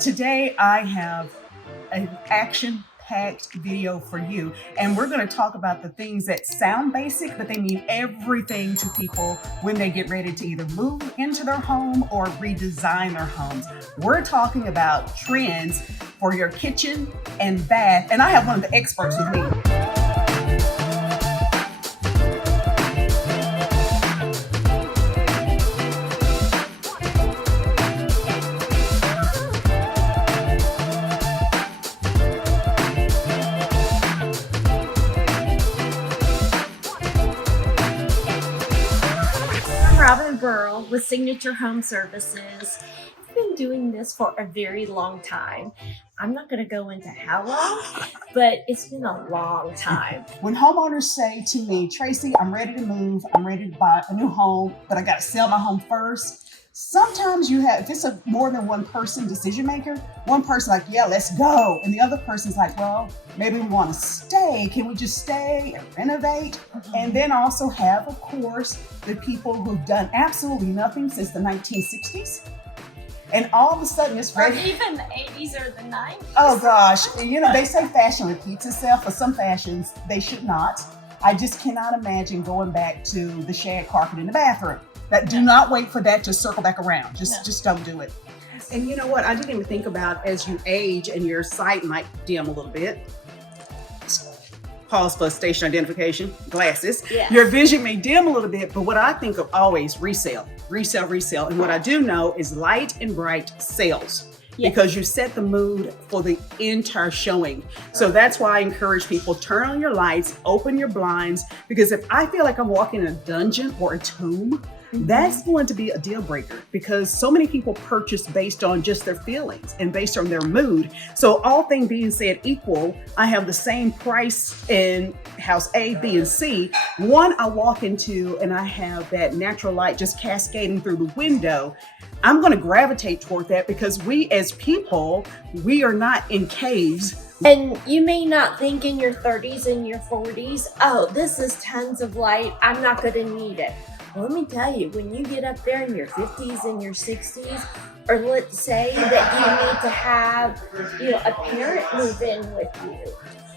Today I have an action-packed video for you, and we're going to talk about the things that sound basic, but they mean everything to people when they get ready to either move into their home or redesign their homes. We're talking about trends for your kitchen and bath, and I have one of the experts with me. Robin Burrill with Signature Home Services. I've been doing this for a very long time. I'm not going to go into how long, but it's been a long time. When homeowners say to me, Tracy, I'm ready to move, I'm ready to buy a new home, but I got to sell my home first. Sometimes you have, if it's a more than one person decision maker, one person like, yeah, let's go. And the other person's like, well, maybe we want to stay. Can we just stay and renovate? And then also have, of course, the people who've done absolutely nothing since the 1960s. And all of a sudden it's ready. Or even the 80s or the 90s. Oh gosh, you know, they say fashion repeats itself. For some fashions, they should not. I just cannot imagine going back to the shag carpet in the bathroom. Do not wait for that to circle back around. Just don't do it. And you know what? I didn't even think about as you age and your sight might dim a little bit. Pause for station identification, glasses. Yes. Your vision may dim a little bit, but what I think of always resale. And what I do know is light and bright sales. Yes. Because you set the mood for the entire showing. So that's why I encourage people, turn on your lights, open your blinds, because if I feel like I'm walking in a dungeon or a tomb, that's going to be a deal breaker, because so many people purchase based on just their feelings and based on their mood. So all things being said equal, I have the same price in house A, B, and C. One I walk into and I have that natural light just cascading through the window. I'm going to gravitate toward that because we as people, we are not in caves. And you may not think in your 30s and your 40s, oh, this is tons of light, I'm not going to need it. Well, let me tell you, when you get up there in your 50s and your 60s, or let's say that you need to have, a parent move in with you,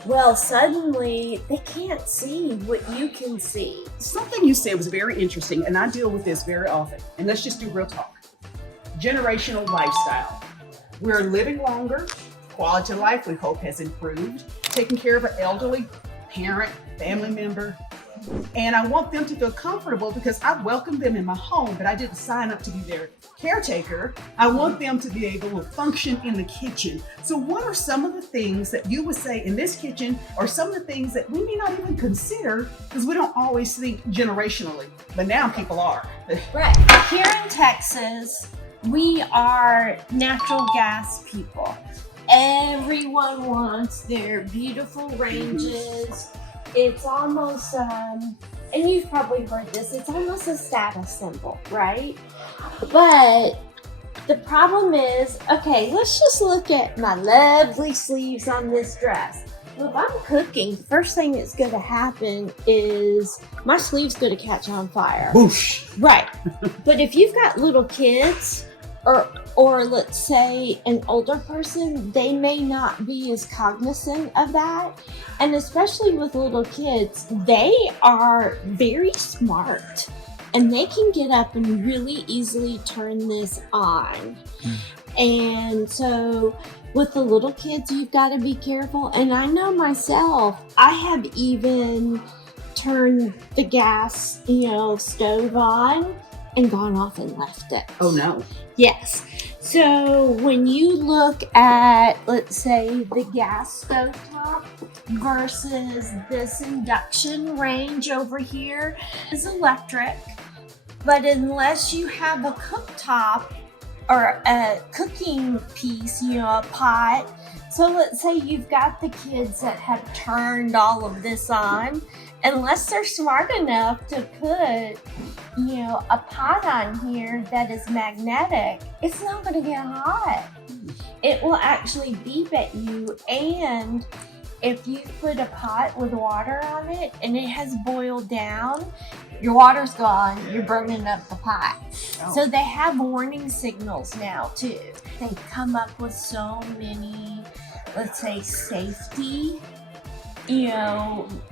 well, suddenly they can't see what you can see. Something you said was very interesting, and I deal with this very often. And let's just do real talk. Generational lifestyle. We're living longer. Quality of life, we hope, has improved. Taking care of an elderly parent, family member. And I want them to feel comfortable because I welcome them in my home, but I didn't sign up to be their caretaker. I want them to be able to function in the kitchen. So what are some of the things that you would say in this kitchen, or some of the things that we may not even consider because we don't always think generationally, but now people are. Right. Here in Texas, we are natural gas people. Everyone wants their beautiful ranges. It's almost, and you've probably heard this, it's almost a status symbol, right? But the problem is, okay, let's just look at my lovely sleeves on this dress. Well, if I'm cooking, the first thing that's going to happen is my sleeve's going to catch on fire. Whoosh. Right. But if you've got little kids, or let's say an older person, they may not be as cognizant of that. And especially with little kids, they are very smart and they can get up and really easily turn this on. And so with the little kids, you've got to be careful. And I know myself, I have even turned the gas, stove on and gone off and left it. Oh no. Yes. So when you look at, let's say, the gas stovetop versus this induction range over here is electric, but unless you have a cooktop or a cooking piece, a pot. So let's say you've got the kids that have turned all of this on, unless they're smart enough to put, a pot on here that is magnetic, it's not going to get hot. It will actually beep at you. And if you put a pot with water on it and it has boiled down, your water's gone, you're burning up the pot. Oh. So they have warning signals now too. They've come up with so many, let's say, safety,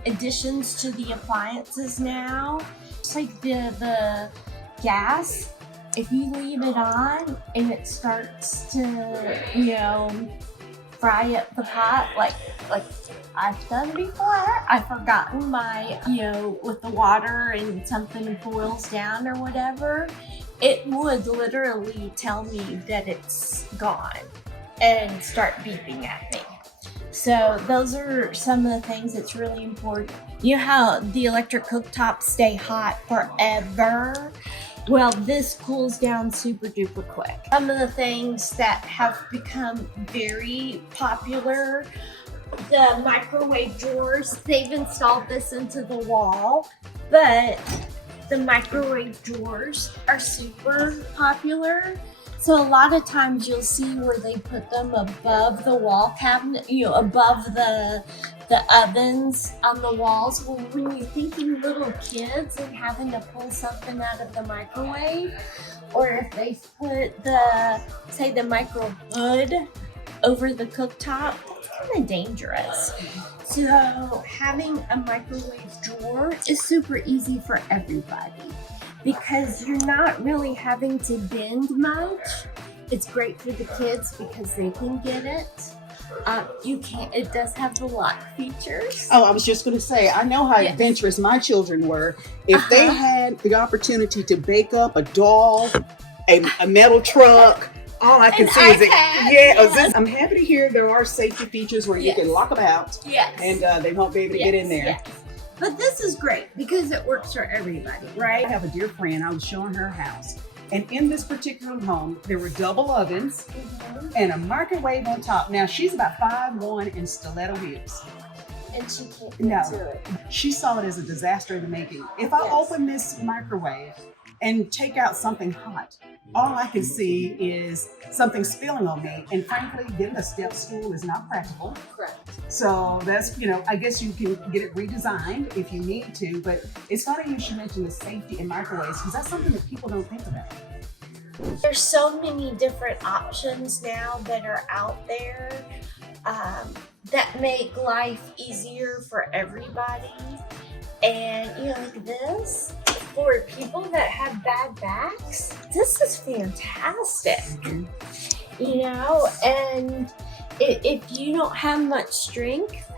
additions to the appliances now. It's like the gas, if you leave it on and it starts to, fry up the pot like I've done before. I've forgotten my, with the water and something boils down or whatever, it would literally tell me that it's gone and start beeping at me. So those are some of the things that's really important. You know how the electric cooktops stay hot forever? Well, this cools down super duper quick. Some of the things that have become very popular, the microwave drawers, they've installed this into the wall, but the microwave drawers are super popular. So a lot of times you'll see where they put them above the wall cabinet, above the ovens on the walls. Well, when you're thinking little kids and having to pull something out of the microwave, or if they put the micro hood over the cooktop, that's kind of dangerous. So having a microwave drawer is super easy for everybody, because you're not really having to bend much. It's great for the kids because they can get it. It does have the lock features. Oh, I was just going to say, I know how adventurous my children were. If they had the opportunity to bake up a doll, a metal truck, all I can see is it. I'm happy to hear there are safety features where you can lock them out. Yes. And they won't be able to get in there. Yes. But this is great because it works for everybody, right? I have a dear friend, I was showing her house. And in this particular home, there were double ovens and a microwave on top. Now, she's about 5'1" and stiletto heels. And she can't get to it. She saw it as a disaster in the making. If I open this microwave and take out something hot, all I can see is something spilling on me. And frankly, getting a step stool is not practical. Correct. So that's, I guess you can get it redesigned if you need to. But it's funny you should mention the safety in microwaves, because that's something that people don't think about. There's so many different options now that are out there that make life easier for everybody. And like this, for people that have bad backs, this is fantastic. And if you don't have much strength,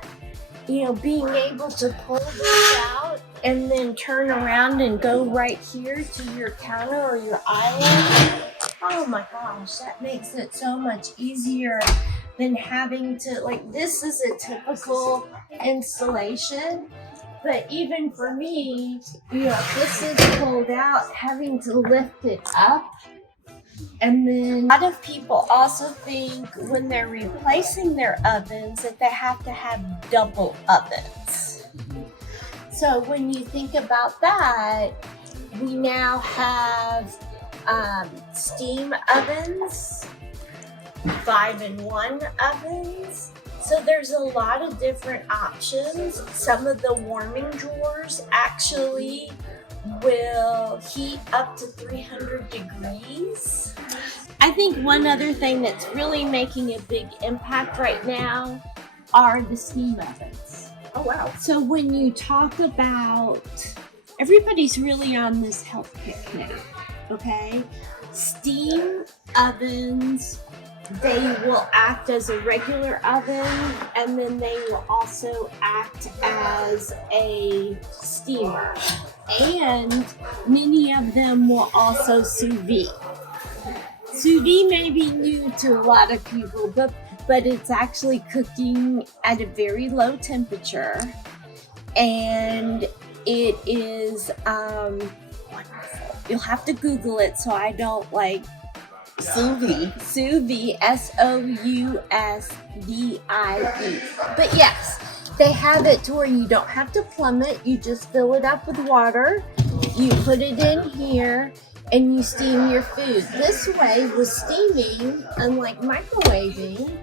being able to pull this out and then turn around and go right here to your counter or your island, oh my gosh, that makes it so much easier than having to, this is a typical installation. But even for me, if this is pulled out, having to lift it up. And then a lot of people also think when they're replacing their ovens that they have to have double ovens. So when you think about that, we now have steam ovens, 5-in-1 ovens. So there's a lot of different options. Some of the warming drawers actually will heat up to 300 degrees. I think one other thing that's really making a big impact right now are the steam ovens. Oh, wow. So when you talk about, everybody's really on this health kick now, okay? Steam ovens, they will act as a regular oven, and then they will also act as a steamer. And many of them will also sous vide. Sous vide may be new to a lot of people, but it's actually cooking at a very low temperature. And it is, you'll have to Google it so I don't Sous vide. Sous vide, Sousvie. But yes, they have it to where you don't have to plumb it. You just fill it up with water. You put it in here and you steam your food. This way, with steaming, unlike microwaving,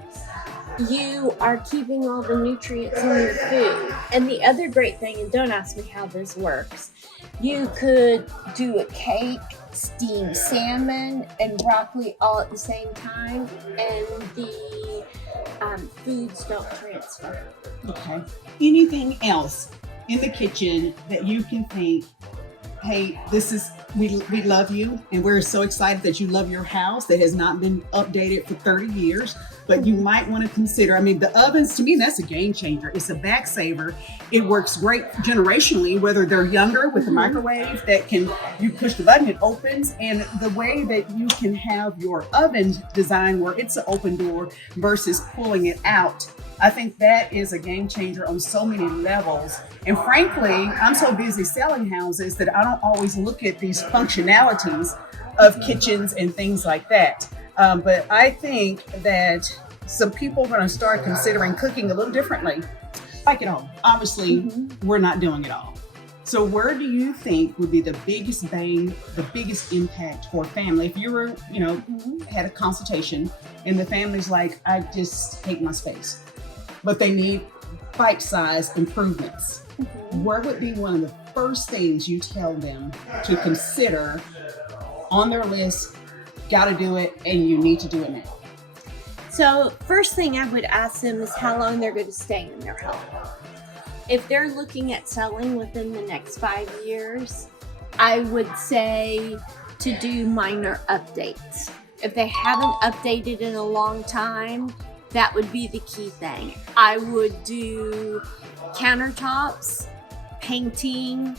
you are keeping all the nutrients in your food. And the other great thing, and don't ask me how this works, you could do a cake, steam salmon, and broccoli all at the same time, and the foods don't transfer. Okay. Anything else in the kitchen that you can think, hey, we love you, and we're so excited that you love your house that has not been updated for 30 years, but you might want to consider, I mean, the ovens, to me, that's a game changer. It's a back saver. It works great generationally, whether they're younger with the microwave you push the button, it opens, and the way that you can have your oven design where it's an open door versus pulling it out. I think that is a game changer on so many levels. And frankly, I'm so busy selling houses that I don't always look at these functionalities of kitchens and things like that. But I think that some people are going to start considering cooking a little differently, like at home. Obviously, we're not doing it all. So where do you think would be the biggest bang, the biggest impact for a family? If you were, had a consultation and the family's like, I just hate my space, but they need bite-sized improvements. Where would be one of the first things you tell them to consider on their list, gotta do it, and you need to do it now? So first thing I would ask them is how long they're going to stay in their home. If they're looking at selling within the next 5 years, I would say to do minor updates. If they haven't updated in a long time, that would be the key thing. I would do countertops, painting.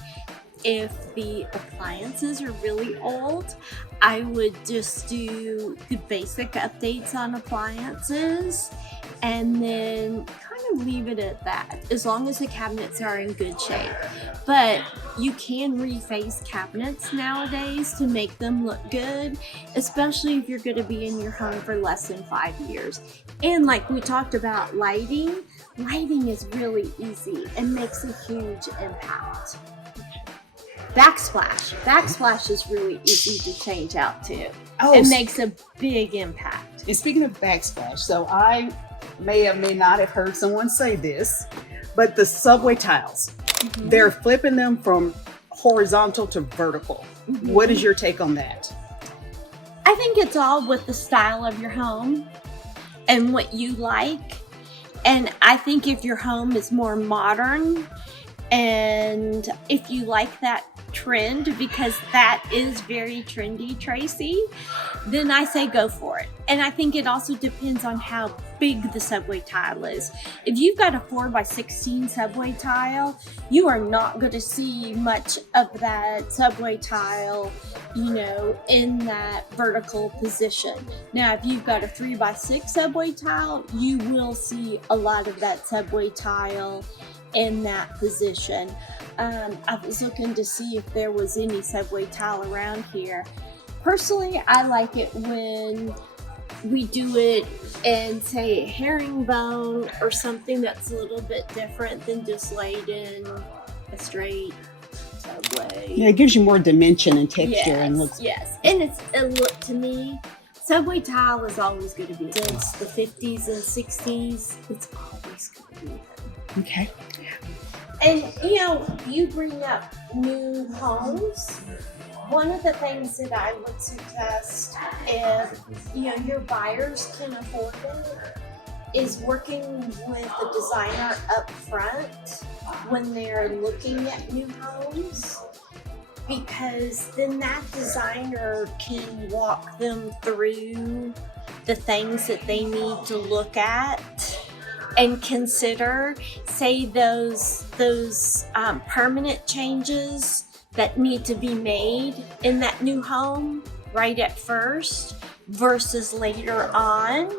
If the appliances are really old, I would just do the basic updates on appliances and then kind of leave it at that, as long as the cabinets are in good shape. But you can reface cabinets nowadays to make them look good, especially if you're going to be in your home for less than 5 years. And like we talked about lighting is really easy and makes a huge impact. Backsplash is really easy to change out too. It makes a big impact. And speaking of backsplash, so I may or may not have heard someone say this, but the subway tiles, they're flipping them from horizontal to vertical. What is your take on that? I think it's all with the style of your home and what you like. And I think if your home is more modern, and if you like that trend, because that is very trendy, Tracy, then I say go for it. And I think it also depends on how big the subway tile is. If you've got a 4x16 subway tile, you are not going to see much of that subway tile, in that vertical position. Now, if you've got a 3x6 subway tile, you will see a lot of that subway tile in that position. I was looking to see if there was any subway tile around here. Personally, I like it when we do it in, say, herringbone or something that's a little bit different than just laid in a straight subway. Yeah, it gives you more dimension and texture. Yes. And to me, subway tile is always going to be, since the 50s and 60s, it's always going to be there. Okay. And you bring up new homes. One of the things that I would suggest, if your buyers can afford it, is working with the designer up front when they're looking at new homes, because then that designer can walk them through the things that they need to look at and consider, say, those permanent changes that need to be made in that new home right at first versus later on,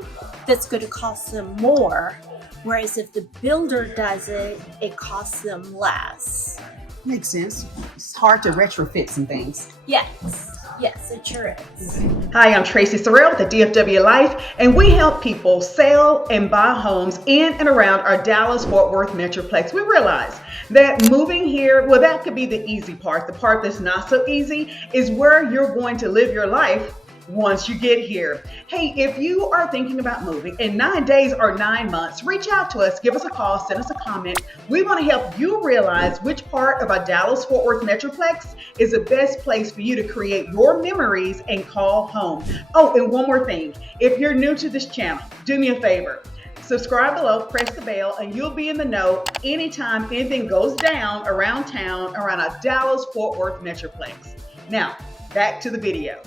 that's going to cost them more. Whereas if the builder does it, it costs them less. Makes sense. It's hard to retrofit some things. Yes, it sure is. Hi, I'm Tracy Sorrell with the DFW Life, and we help people sell and buy homes in and around our Dallas-Fort Worth Metroplex. We realize that moving here, that could be the easy part. The part that's not so easy is where you're going to live your life once you get here. Hey, if you are thinking about moving and 9 days or 9 months, reach out to us, give us a call, send us a comment. We want to help you realize which part of our Dallas-Fort Worth Metroplex is the best place for you to create your memories and call home. Oh, and one more thing. If you're new to this channel, do me a favor. Subscribe below, press the bell, and you'll be in the know anytime anything goes down around town, around our Dallas-Fort Worth Metroplex. Now, back to the video.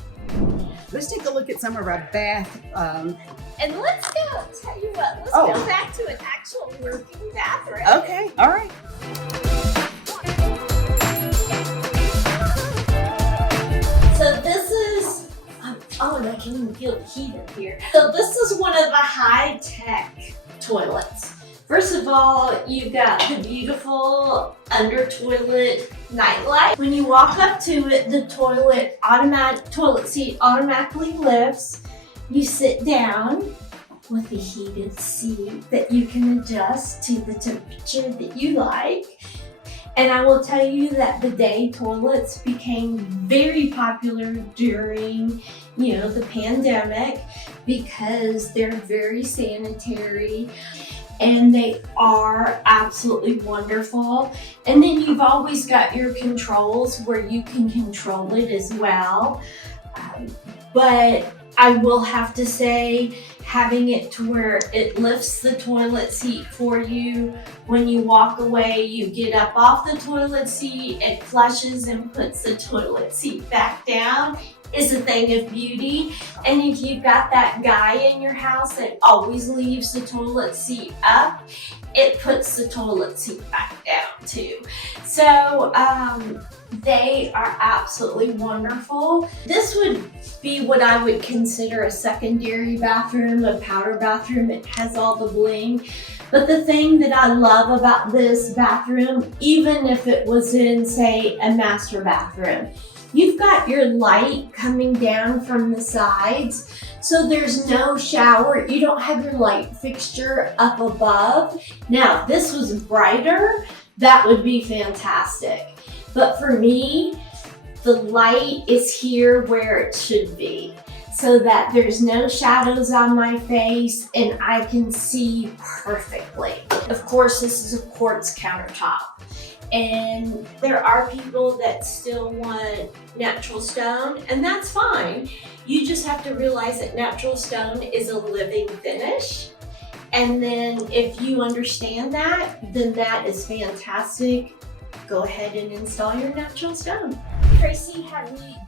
Let's take a look at some of our bath. And let's go, tell you what, let's Oh. go back to an actual working bathroom. Okay, all right. So this is, oh, and I can even feel the heat up here. So this is one of the high-tech toilets. First of all, you've got the beautiful under toilet nightlight. When you walk up to it, the toilet seat automatically lifts. You sit down with a heated seat that you can adjust to the temperature that you like. And I will tell you that bidet toilets became very popular during, the pandemic because they're very sanitary and they are absolutely wonderful. And then you've always got your controls where you can control it as well. But I will have to say, having it to where it lifts the toilet seat for you. When you walk away, you get up off the toilet seat, it flushes and puts the toilet seat back down is a thing of beauty. And if you've got that guy in your house that always leaves the toilet seat up, it puts the toilet seat back down too. So they are absolutely wonderful. This would be what I would consider a secondary bathroom, a powder bathroom. It has all the bling. But the thing that I love about this bathroom, even if it was in, say, a master bathroom, you've got your light coming down from the sides. So there's no shower. You don't have your light fixture up above. Now, if this was brighter, that would be fantastic. But for me, the light is here where it should be so that there's no shadows on my face and I can see perfectly. Of course, this is a quartz countertop. And there are people that still want natural stone, and that's fine. You just have to realize that natural stone is a living finish. And then if you understand that, then that is fantastic. Go ahead and install your natural stone. Tracy,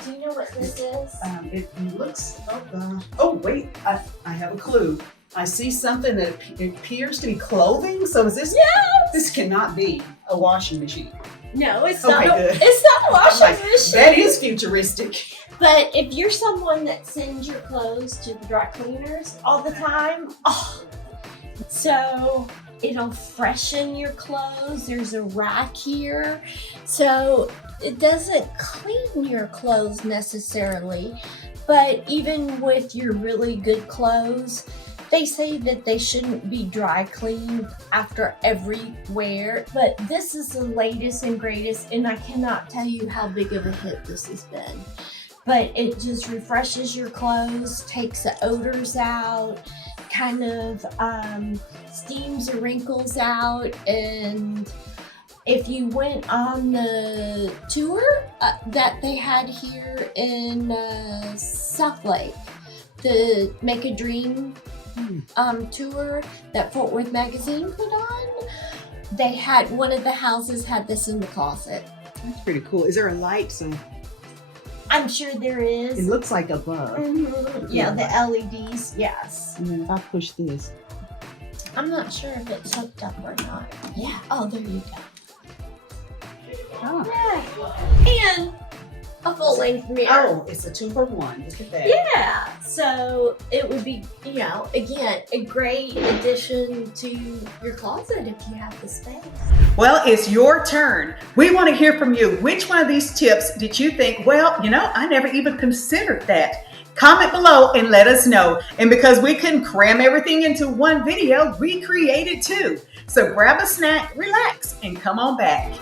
do you know what this is? It looks like, oh wait, I have a clue. I see something that appears to be clothing. So is this? Yes! This cannot be a washing machine. No, it's Okay, not. good. It's not a washing machine. That is futuristic. But if you're someone that sends your clothes to the dry cleaners all the time, so it'll freshen your clothes. There's a rack here. So it doesn't clean your clothes necessarily, but even with your really good clothes, they say that they shouldn't be dry cleaned after every wear, but this is the latest and greatest, and I cannot tell you how big of a hit this has been. But it just refreshes your clothes, takes the odors out, kind of steams the wrinkles out. And if you went on the tour that they had here in South Lake, the Make a Dream tour that Fort Worth Magazine put on, they had, one of the houses had this in the closet. That's pretty cool. Is there a light? So I'm sure there is. it looks like above. Mm-hmm. Yeah, the LEDs, yes. And then if I push this. I'm not sure if it's hooked up or not. Yeah, oh, there you go. Yeah. And a full-length mirror. Oh, it's a 2-for-1. Look at that. Yeah, so it would be, again, a great addition to your closet if you have the space. Well, it's your turn. We want to hear from you. Which one of these tips did you think, well, I never even considered that? Comment below and let us know. And because we couldn't cram everything into one video, we created two. So grab a snack, relax, and come on back.